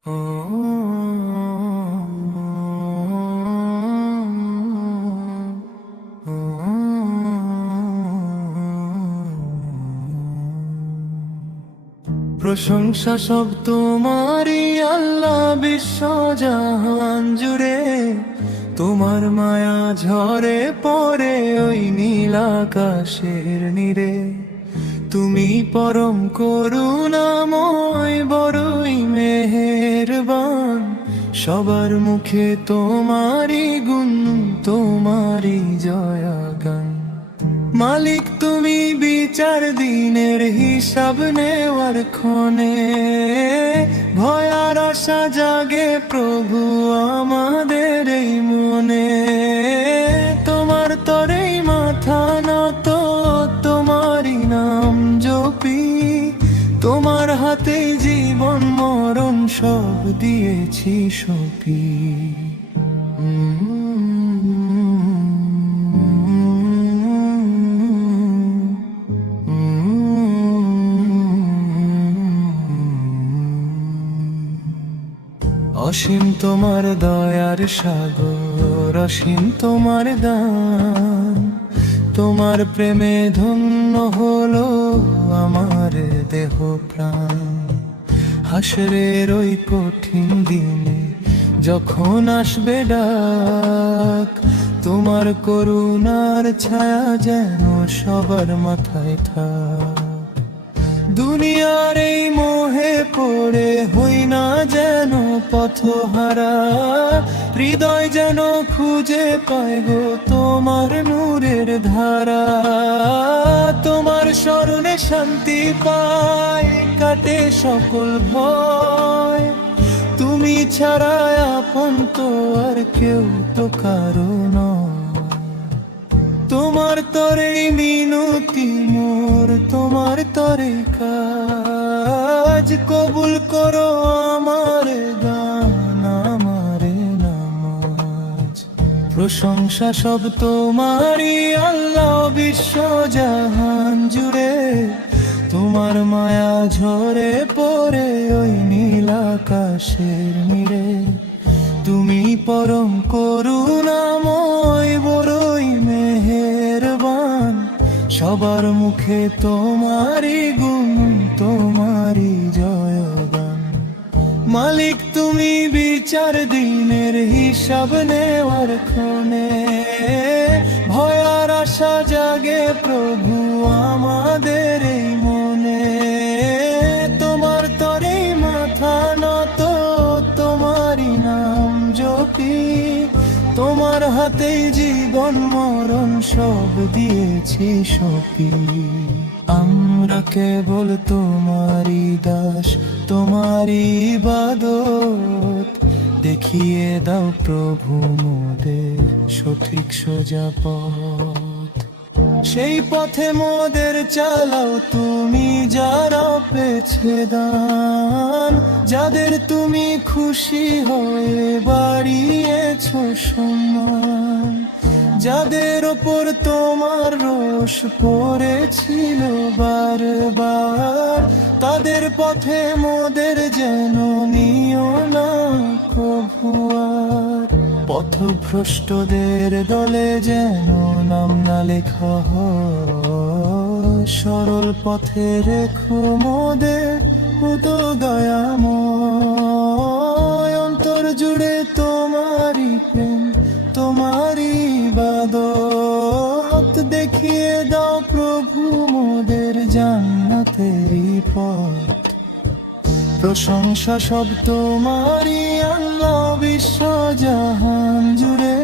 প্রশংসা সব তোমারই আল্লাহ, বিশ্বজাহান জুড়ে তোমার মায়া ঝরে পড়ে ওই নীল আকাশের নীড়ে। তুমি পরম করুণাময়, বড়ই মেহেরবান, সবার মুখে তোমারই গুণ, তোমারই জয়গান। মালিক তুমি বিচার দিনের হিসাব নেওয়ার ক্ষণে, ভয় আর আশা জাগে প্রভু আমাদের এই মনে। তোমার তরেই মাথা নত, তোমারই নাম জপি, তোমার হাতে জীবন মরণ সব দিয়েছি সঁপি। অসীম তোমার দয়ার সাগর, অসীম তোমার দান, তোমার প্রেমে ধন্য হলো আমার দেহ প্রাণ। হাসরের ওই কঠিন দিনে যখন আসবে ডাক, তোমার করুণার ছায়া যেন সবার মাথায় থাক। দুনিয়ার এই মোহে পড়ে হই না যেন পথহারা, হৃদয় যেন খুঁজে পায় গো তোমার নূরের ধারা। তোমার স্মরণে শান্তি পায়, কাটে সকল ভয়, তুমি ছাড়া আপন তো আর কেউ তো কারো নয়। তোমার তরেই মিনতি মোর, তোমার তরে কাজ, কবুল করো আমার গান, আমার নামাজ। প্রশংসা সব তোমারই আল্লাহ, বিশ্বজাহান জুড়ে তোমার মায়া ঝরে পড়ে ওই নীল আকাশের নীড়ে। তুমি পরম করুণাময়, বড়ই মেহেরবান, সবার মুখে তোমারই গুণ, তোমারই জয়গান। মালিক তুমি বিচার দিনের হিসাব নেওয়ার ক্ষণে, ভয় আর আশা জাগে প্রভু আমাদের এই মনে। তোমার তরেই মাথা নত, তোমারই নাম জপি, তোমার হাতেই জীবন মরণ সব দিয়েছি সঁপি। আমরা কেবল তোমারই দাস, তোমারই ইবাদত, দেখিয়ে দাও প্রভু মোদের সঠিক সোজা পথ। সেই পথে মোদের চালাও তুমি, যারা পেছে দান, যাদের তুমি খুশি হয়ে বাড়িয়েছ সম্মান। যাদের ওপর তোমার রোষ পড়েছিল বারবার, তাদের পথে মোদের যেন নিও না কভু আর। পথভ্রষ্টদের দলে যেন নাম না লেখা হয়, সরল পথে রেখো মোদের পুতো দয়াময়। অন্তর জুড়ে তোমারই প্রেম, তোমারই ইবাদত, দেখিয়ে দাও প্রভু মোদের জান্নাতেরই পথ। প্রশংসা সব তোমারই আল্লাহ, বিশ্বজাহান জুড়ে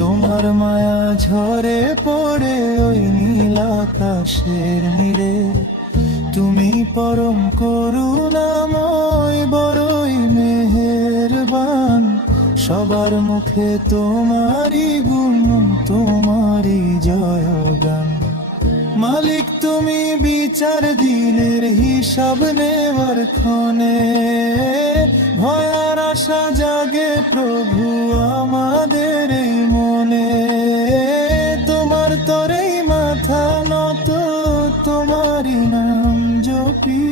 তোমার মায়া ঝরে পড়ে ওই নীল আকাশের নীড়ে। তুমি পরম করুণাময়, বড়ই মেহেরবান, সবার মুখে তোমারই গুণ, তোমারই জয়গান। মালিক তুমি বিচার দিনের হিসাব নেওয়ার ক্ষণে, ভয় আর আশা জাগে প্রভু আমাদের এই মনে। তোমার তরেই মাথা নত, তোমারই নাম জপি,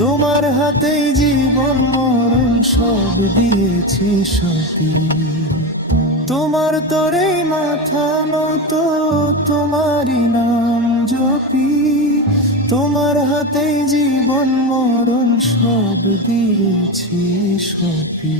তোমার হাতেই জীবন মোর সব দিয়েছি সতী। তোমার তরে মাথা নত, তোমারই নাম জপি, তোমার হাতে জীবন মরণ সব দিয়েছি সতী।